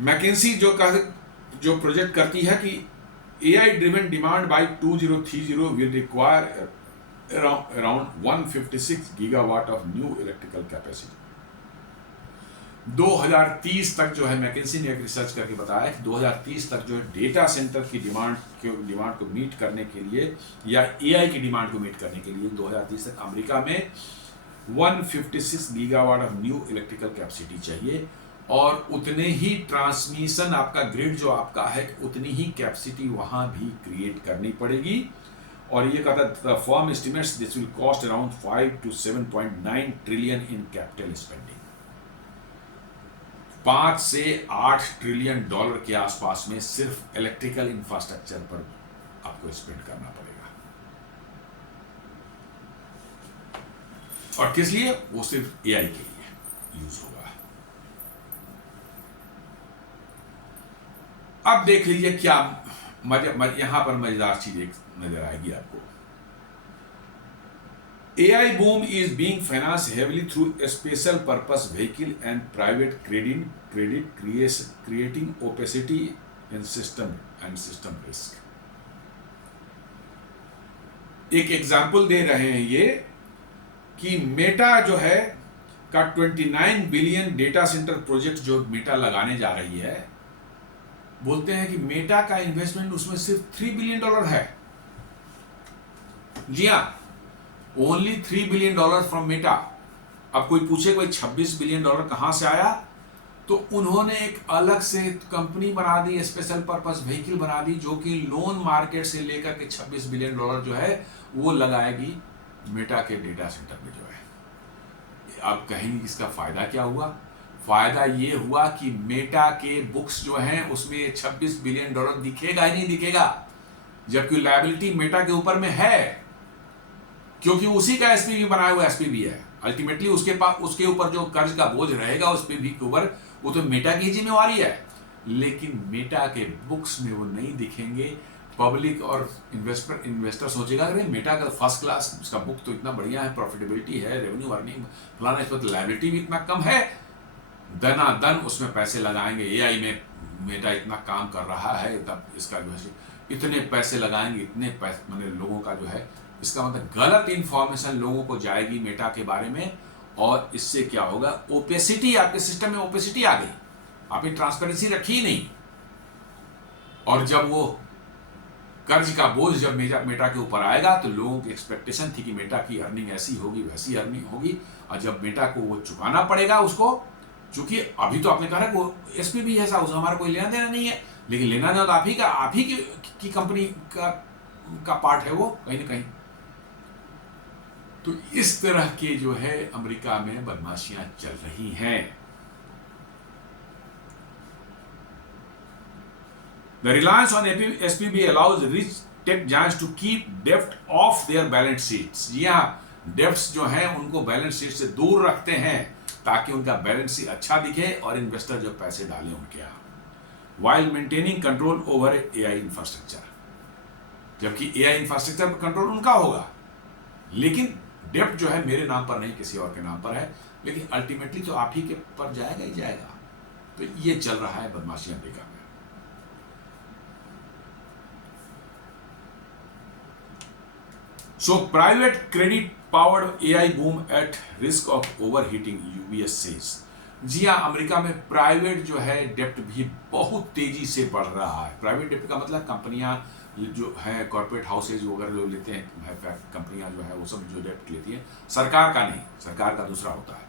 McKinsey जो प्रोजेक्ट करती है कि AI driven demand by 2030 will require around 156 gigawatt of new electrical capacity। 2030 तक जो है मैकेंसी ने एक रिसर्च करके बताया कि 2030 तक जो है डेटा सेंटर की डिमांड को मीट करने के लिए या AI की डिमांड को मीट करने के लिए 2030 तक अमेरिका में 156 gigawatt of new electrical capacity चाहिए, और उतने ही ट्रांसमिशन आपका ग्रिड जो आपका है उतनी ही कैपेसिटी वहां भी क्रिएट करनी पड़ेगी। और ये कहता firm estimates this will cost around 5 to 7.9 trillion in capital spending. $5 से $8 ट्रिलियन के आसपास में सिर्फ इलेक्ट्रिकल इंफ्रास्ट्रक्चर पर आपको स्पेंड करना पड़ेगा। और किस लिए? वो सिर्फ एआई के लिए यूज होगा। अब देख लीजिए क्या यहां पर मजेदार चीज एक नजर आएगी आपको। AI boom is being financed heavily through special purpose vehicle and private credit creating opacity in system and system risk। एक एग्जाम्पल दे रहे हैं ये कि मेटा जो है का 29 बिलियन डेटा सेंटर प्रोजेक्ट जो मेटा लगाने जा रही है, बोलते हैं कि मेटा का इन्वेस्टमेंट उसमें सिर्फ $3 बिलियन है। जी हां, ओनली $3 बिलियन फ्रॉम मेटा। अब कोई पूछे कोई $26 बिलियन कहां से आया, तो उन्होंने एक अलग से कंपनी बना दी, स्पेशल पर्पस व्हीकल बना दी, जो कि लोन मार्केट से लेकर के $26 बिलियन जो है वो लगाएगी मेटा के डेटा सेंटर में जो है। अब कहेंगे इसका फायदा क्या हुआ? फायदा ये हुआ कि मेटा के बुक्स जो हैं उसमें $26 बिलियन दिखेगा ही नहीं दिखेगा, जबकि लायबिलिटी मेटा के ऊपर में है, क्योंकि उसी का एसपीवी बनाया हुआ एसपीवी है। अल्टीमेटली उसके ऊपर जो कर्ज का बोझ रहेगा उस पे भी के ऊपर वो तो मेटा की जिम्मेवारी है, लेकिन मेटा के बुक्स में वो नहीं दिखेंगे। पब्लिक और इन्वेस्टर सोचेगा अरे मेटा का फर्स्ट क्लास, उसका बुक तो इतना बढ़िया है, प्रॉफिटेबिलिटी है, रेवेन्यू अर्निंग फलाना, इस पर लायबिलिटी भी इतना कम है, दनादन उसमें पैसे लगाएंगे। एआई में मेटा इतना काम कर रहा है, तब इसका जो है इतने पैसे लगाएंगे, इतने पैसे मतलब लोगों का जो है, इसका मतलब गलत इंफॉर्मेशन लोगों को जाएगी मेटा के बारे में, और इससे क्या होगा? ओपेसिटी, आपके सिस्टम में ओपेसिटी आ गई, आपने ट्रांसपेरेंसी रखी ही नहीं। और जब वो कर्ज का बोझ जब मेटा के ऊपर आएगा तो लोगों की एक्सपेक्टेशन थी कि मेटा की अर्निंग ऐसी होगी वैसी अर्निंग होगी, और जब मेटा को वो चुकाना पड़ेगा उसको, चूंकि अभी तो आपने कहा वो एसपीवी है, उसका हमारा कोई लेना देना नहीं है, लेकिन लेना देना तो आप ही की कंपनी का पार्ट है वो कहीं ना कहीं। तो इस तरह के जो है अमेरिका में बदमाशियां चल रही हैं। The reliance on SPV allows rich tech giants to keep debt off their balance sheets। जी हाँ, डेब्ट्स जो हैं उनको बैलेंस शीट से दूर रखते हैं ताकि उनका बैलेंस शीट अच्छा दिखे और इन्वेस्टर जो पैसे डालें उनके यहाँ, while maintaining control over AI infrastructure. जबकि AI इंफ्रास्ट्रक्चर पर कंट्रोल उनका होगा, लेकिन डेब्ट जो है मेरे नाम पर नहीं किसी और के नाम पर है, लेकिन अल्टीमेटली तो आप ही के पर जाएगा ही जाएगा। तो ये चल रहा है बदमाशी अमेरिका में। So private credit powered AI boom at risk of overheating, UBS says। जी हाँ, अमेरिका में प्राइवेट जो है डेप्ट भी बहुत तेजी से बढ़ रहा है। प्राइवेट डेप्ट का मतलब कंपनियां जो है, कॉर्पोरेट हाउसेज वगैरह जो लेते हैं, कंपनियां जो है वो सब जो डेप्ट लेती हैं, सरकार का नहीं, सरकार का दूसरा होता है,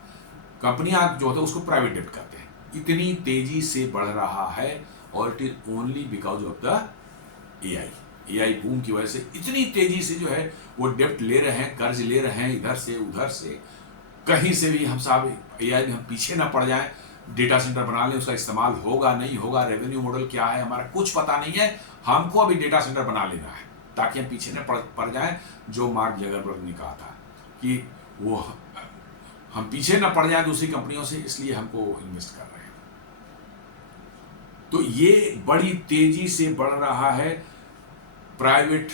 कंपनियां जो होता है उसको प्राइवेट डेप्ट कहते हैं। इतनी तेजी से बढ़ रहा है, और it is only because of the AI boom की वजह से इतनी तेजी से जो है वो डेप्ट ले रहे हैं, कर्ज ले रहे हैं, इधर से उधर से, कहीं से भी हम साहब एआई में हम पीछे ना पड़ जाएं। डेटा सेंटर बना लें, उसका इस्तेमाल होगा नहीं होगा, रेवेन्यू मॉडल क्या है हमारा कुछ पता नहीं है, हमको अभी डेटा सेंटर बना लेना है ताकि हम पीछे न पड़ जाएं। जो मार्क जगरबर्ग ने कहा था कि वो हम पीछे न पड़ जाएं दूसरी कंपनियों से, इसलिए हमको इन्वेस्ट कर रहे हैं। तो ये बड़ी तेजी से बढ़ रहा है, प्राइवेट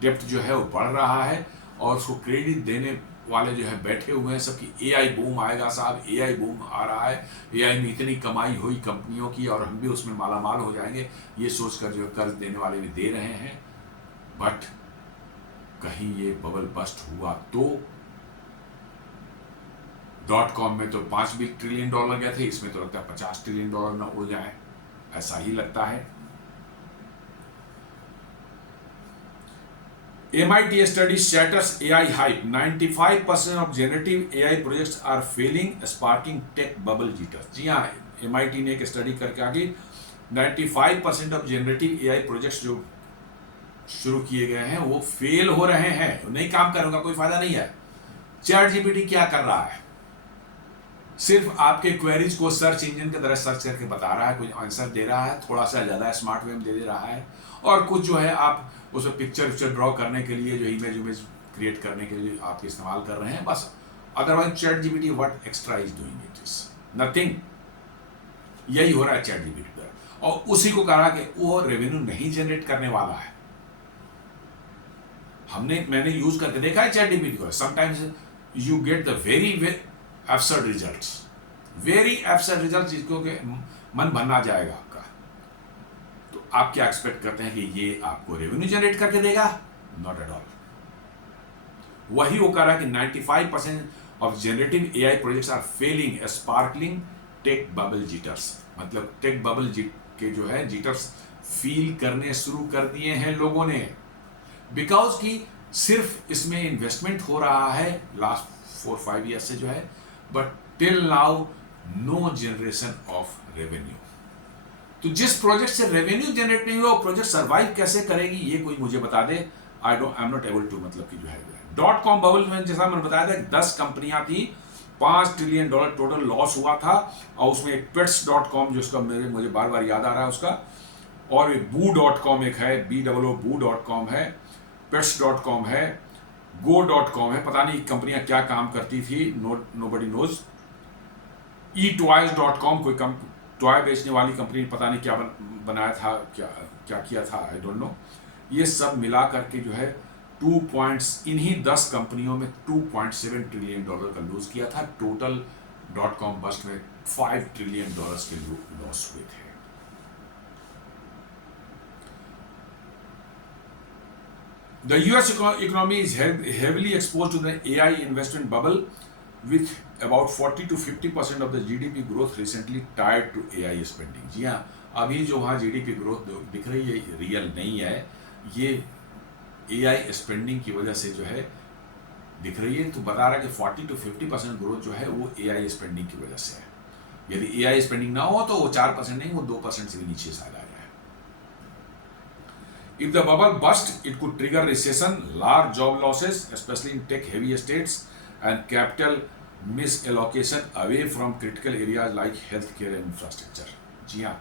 डेप्ट जो है वो बढ़ रहा है, और उसको क्रेडिट देने वाले जो है बैठे हुए हैं सबकी। एआई बूम आएगा साहब, एआई बूम आ रहा है, एआई में इतनी कमाई हुई कंपनियों की और हम भी उसमें मालामाल हो जाएंगे, ये सोचकर जो कर्ज देने वाले भी दे रहे हैं। बट कहीं ये बबल बस्ट हुआ तो .com में तो $5 ट्रिलियन गए थे, इसमें तो लगता है $50 ट्रिलियन न हो जाए, ऐसा ही लगता है। MIT study shatters AI hype. 95% of generative AI projects are failing, sparking tech bubble jitters। जी हाँ, MIT ने एक स्टडी करके आगे 95% ऑफ जनरेटिव AI प्रोजेक्ट्स जो शुरू किए गए हैं वो फेल हो रहे हैं, नहीं काम करेगा, कोई फायदा नहीं है। चैट जीपीटी क्या कर रहा है? सिर्फ आपके क्वेरीज को सर्च इंजन की तरह सर्च करके बता रहा है, कुछ आंसर दे रहा है, थोड़ा सा ज़्यादा स्मार्ट वे में दे रहा है, और कुछ जो है आप उसमें पिक्चर ड्रॉ करने के लिए, जो इमेज क्रिएट करने के लिए आप इस्तेमाल कर रहे हैं, बस। Otherwise chat GPT what extra is doing, it is nothing. यही हो रहा है चैट जीपीटी पर, और उसी को कहा कि वो रेवेन्यू नहीं जनरेट करने वाला है। मैंने यूज करके देखा है चैट जीपीटी को। Sometimes you get the very absurd results, जिसको के मन भरना जाएगा आपका। तो आप क्या एक्सपेक्ट करते हैं कि ये आपको रेवेन्यू जनरेट करके देगा? Not at all. वही वो कह रहा है कि 95% of generative AI projects are failing sparkling tech bubble jitters. मतलब टेक बबल के जो है जीटर्स फील करने शुरू कर दिए हैं लोगों ने, बिकॉज कि सिर्फ इसमें इन्वेस्टमेंट हो रहा है लास्ट 4-5 ईयर से जो है, but till now no generation of revenue. तो जिस प्रोजेक्ट से रेवेन्यू जनरेट नहीं हुआ, वो प्रोजेक्ट सर्वाइव कैसे करेगी, ये कोई मुझे बता दे। I am not able to, मतलब कि जो है .com बबल में जैसा मैंने बताया था 10 कंपनियां थी, $5 ट्रिलियन टोटल लॉस हुआ था, और उसमें एक pets.com जो उसका मुझे बार बार याद आ रहा है उसका, और एक boo.com एक है, boo.com है, pets.com है, go.com है, पता नहीं कंपनियां क्या काम करती थी, नोबडी नोज। eToys.com कोई टॉय बेचने वाली कंपनी, पता नहीं क्या बनाया था, क्या किया था, आई डोंट नो। ये सब मिला करके जो है इन्हीं 10 कंपनियों में $2.7 ट्रिलियन का लूज किया था। टोटल .com बस्ट में $5 ट्रिलियन के लॉस हुए थे। The US economy is heavily exposed to the AI investment bubble, with about 40 to 50% of the GDP growth recently tied to AI spending। जी हाँ, अभी जो वहाँ GDP ग्रोथ दिख रही है रियल नहीं है, ये AI स्पेंडिंग की वजह से जो है दिख रही है। तो बता रहा है कि 40 to 50% ग्रोथ जो है वो AI स्पेंडिंग की वजह से है। यदि AI स्पेंडिंग ना हो तो वो 4% नहीं, वो 2% से भी नीचे शायद आ जाए। If the bubble burst, it could trigger recession, large job losses, especially in tech-heavy states, and capital misallocation away from critical areas like healthcare and infrastructure। जी हाँ,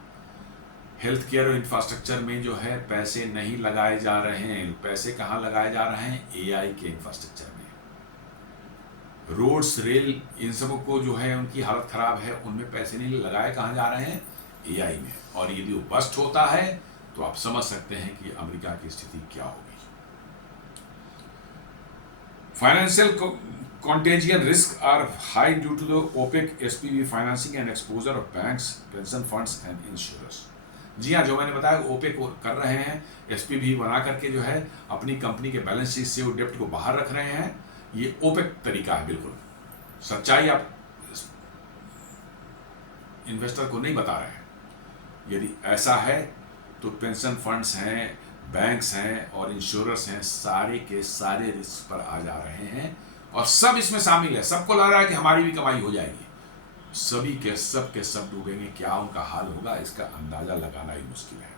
हेल्थ केयर और इंफ्रास्ट्रक्चर में जो है पैसे नहीं लगाए जा रहे हैं। पैसे कहाँ लगाए जा रहे हैं? एआई के इंफ्रास्ट्रक्चर में। रोड्स, रेल, इन सब को जो है उनकी हालत खराब है, उनमें पैसे नहीं लगाए, कहाँ जा रहे हैं? एआई में। और यदि वो बस्ट होता है तो आप समझ सकते हैं कि अमेरिका की स्थिति क्या होगी। Financial contagion risks are high due to the opaque SPV financing and exposure of banks, pension funds and insurers। जी हाँ, जो मैंने बताया ओपेक कर रहे हैं, एसपीवी बना करके जो है अपनी कंपनी के बैलेंस शीट से वो डेप्ट को बाहर रख रहे हैं। ये ओपेक तरीका है, बिल्कुल सच्चाई आप इन्वेस्टर को नहीं बता रहे हैं। यदि ऐसा है तो पेंशन फंड्स हैं, बैंक्स हैं और इंश्योरर्स हैं, सारे के सारे रिस्क पर आ जा रहे हैं, और सब इसमें शामिल है। सबको लग रहा है कि हमारी भी कमाई हो जाएगी, सभी के सब डूबेंगे। क्या उनका हाल होगा, इसका अंदाजा लगाना ही मुश्किल है।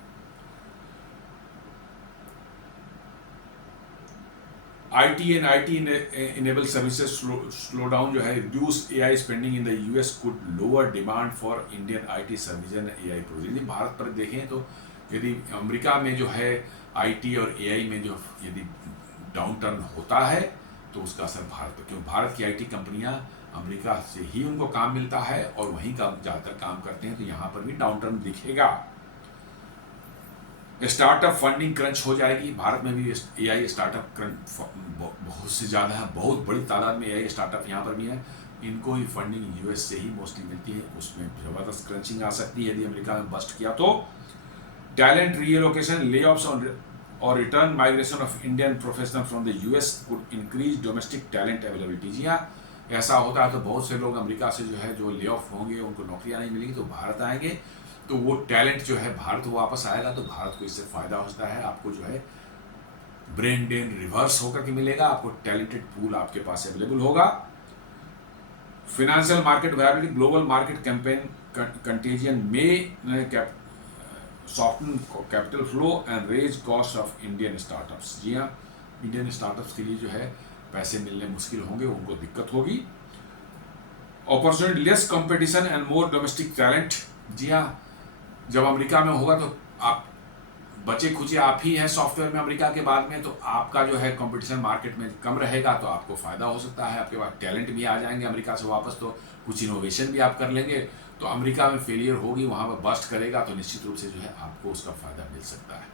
IT and IT-enabled services slowdown जो है, reduced AI spending in the US could lower demand for Indian IT services and AI projects। यदि भारत पर देखें तो यदि अमेरिका में जो है IT और AI में जो यदि डाउन टर्न होता है तो उसका असर भारत पर, क्योंकि भारत की IT कंपनियां अमेरिका से ही उनको काम मिलता है और वहीं का ज़्यादातर काम करते हैं, तो यहाँ पर भी डाउन टर्न दिखेगा। स्टार्टअप फंडिंग क्रंच हो जाएगी। भारत में भी AI स्टार्टअप क्रंच बहुत से ज़्यादा है, बहुत बड़ी तादाद में AI स्टार्टअप यहाँ पर भी है। इनको ही फंडिंग US से ही मोस्टली मिलती है, उसमें ज़बरदस्त क्रंचिंग आ सकती है यदि अमेरिका में बस्ट किया तो। टैलेंट रीलोकेशन, लेऑफ्स और return migration of Indian professional from the US could increase domestic talent availability. जी हाँ, ऐसा होता है तो बहुत से लोग अमेरिका से जो है जो ले ऑफ होंगे, उनको नौकरियां नहीं मिलेंगी तो भारत आएंगे, तो वो टैलेंट जो है भारत वापस आएगा, तो भारत को इससे फायदा होता है। आपको जो है ब्रेन ड्रेन रिवर्स होकर के मिलेगा, आपको टैलेंटेड पूल आपके पास अवेलेबल होगा। Financial market viability, global market campaign contagion may soften capital flow and raise cost of Indian startups. जी हाँ, इंडियन स्टार्टअप्स के लिए जो है पैसे मिलने मुश्किल होंगे, उनको दिक्कत होगी। Opportunity, less competition and more domestic talent. जी हाँ, जब अमेरिका में होगा तो आप बचे खुचे आप ही हैं सॉफ्टवेयर में अमेरिका के बाद में, तो आपका जो है कंपटीशन मार्केट में कम रहेगा, तो आपको फ़ायदा हो सकता है। आपके पास टैलेंट भी आ जाएंगे अमेरिका से वापस, तो कुछ इनोवेशन भी आप कर लेंगे। तो अमेरिका में फेलियर होगी, वहाँ पर बस्ट करेगा, तो निश्चित रूप से जो है आपको उसका फ़ायदा मिल सकता है।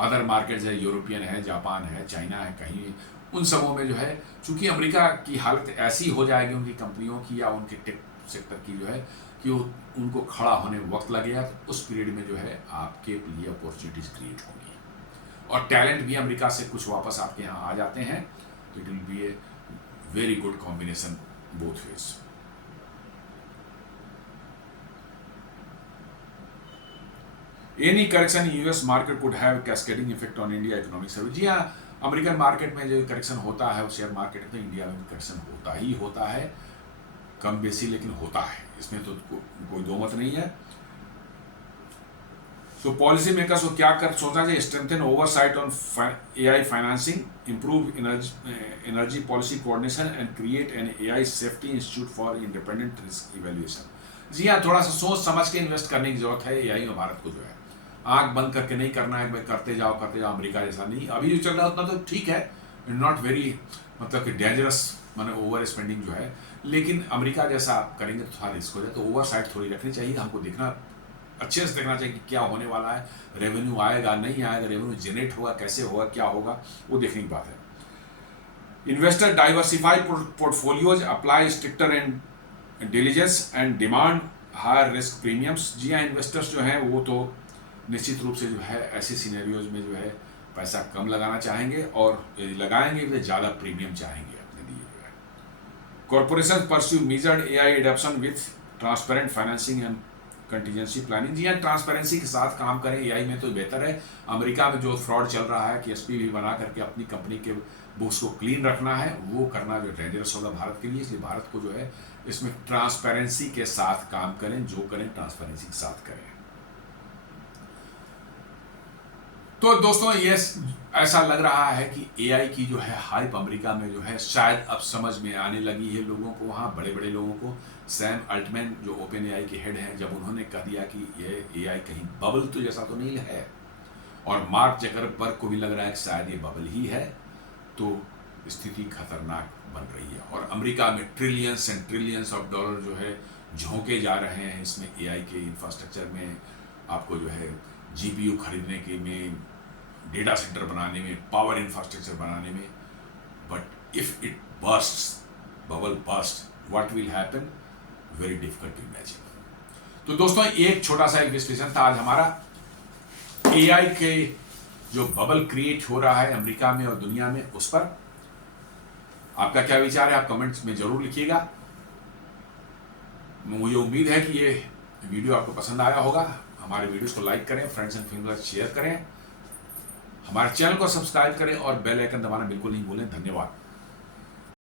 अदर मार्केट्स है, यूरोपियन है, जापान है, चाइना है, कहीं उन सबों में जो है, चूंकि अमेरिका की हालत ऐसी हो जाएगी उनकी कंपनियों की या उनके टेक सेक्टर की जो है कि उनको खड़ा होने में वक्त लगेगा, तो उस पीरियड में जो है आपके लिए अपॉर्चुनिटीज क्रिएट होंगी। और टैलेंट भी अमेरिका से कुछ वापस आपके यहाँ आ जाते हैं, तो it will be a very good combination both ways. Any correction in US market could have cascading effect on India economic service. जी हाँ, अमेरिकन मार्केट में जो करेक्शन होता है शेयर मार्केट में, इंडिया में भी करेक्शन होता ही होता है, कम बेसी लेकिन होता है, इसमें तो कोई दो मत नहीं है। सो पॉलिसी मेकर्स को क्या कर सोचना चाहिए? Strengthen oversight on AI financing, improve energy policy coordination and create an AI safety institute for independent risk evaluation. जी हाँ, थोड़ा सा सोच समझ के इन्वेस्ट करने की जरूरत है एआई में भारत को जो है। आंख बंद करके नहीं करना है, भाई करते जाओ अमेरिका जैसा नहीं। अभी जो चल रहा है उतना तो ठीक है, नॉट वेरी मतलब कि डेंजरस, माने ओवर स्पेंडिंग जो है, लेकिन अमेरिका जैसा आप करेंगे तो थोड़ा रिस्क हो जाए। तो ओवर साइड थोड़ी रखनी चाहिए, हमको देखना अच्छे से देखना चाहिए कि क्या होने वाला है, रेवेन्यू आएगा नहीं आएगा, रेवेन्यू जनरेट होगा कैसे होगा, क्या होगा, वो देखने की बात है। Investor diversify portfolios, apply stricter and diligence and demand higher risk premiums. जी हाँ, इन्वेस्टर्स जो हैं वो तो निश्चित रूप से जो है ऐसे सिनेरियोज में जो है पैसा कम लगाना चाहेंगे, और यदि लगाएंगे तो ज़्यादा प्रीमियम चाहेंगे अपने लिए जो है। Corporation pursue measured AI adoption with transparent financing and contingency planning. जी हाँ, ट्रांसपेरेंसी के साथ काम करें एआई में तो बेहतर है। अमेरिका में जो फ्रॉड चल रहा है कि एसपीवी बना करके अपनी कंपनी के बुक्स को क्लीन रखना है, वो करना जो डेंजरस होगा भारत के लिए। इसलिए भारत को जो है इसमें ट्रांसपेरेंसी के साथ काम करें, जो करें ट्रांसपेरेंसी के साथ करें। तो दोस्तों, ये ऐसा लग रहा है कि एआई की जो है हाइप अमेरिका में जो है शायद अब समझ में आने लगी है लोगों को, वहाँ बड़े बड़े लोगों को। सैम अल्टमैन जो ओपन एआई के हेड हैं, जब उन्होंने कह दिया कि ये एआई कहीं बबल तो जैसा तो नहीं है, और मार्क जकरबर्ग को भी लग रहा है कि शायद ये बबल ही है, तो स्थिति खतरनाक बन रही है। और अमेरिका में trillions and trillions of dollar जो है झोंके जा रहे हैं इसमें, एआई के इंफ्रास्ट्रक्चर में, आपको जो है जीपीयू खरीदने के में, डेटा सेंटर बनाने में, पावर इंफ्रास्ट्रक्चर बनाने में। But if it burst, bubble burst, what will happen, very difficult to imagine. तो दोस्तों, एक छोटा सा एक विश्लेषण था आज हमारा एआई के जो बबल क्रिएट हो रहा है अमेरिका में और दुनिया में, उस पर आपका क्या विचार है आप कमेंट्स में जरूर लिखिएगा। मुझे उम्मीद है कि ये वीडियो आपको पसंद आया होगा। हमारे वीडियोस को लाइक करें, फ्रेंड्स एंड फैमिली शेयर करें, हमारे चैनल को सब्सक्राइब करें और बेल आइकन दबाना बिल्कुल नहीं भूलें। धन्यवाद।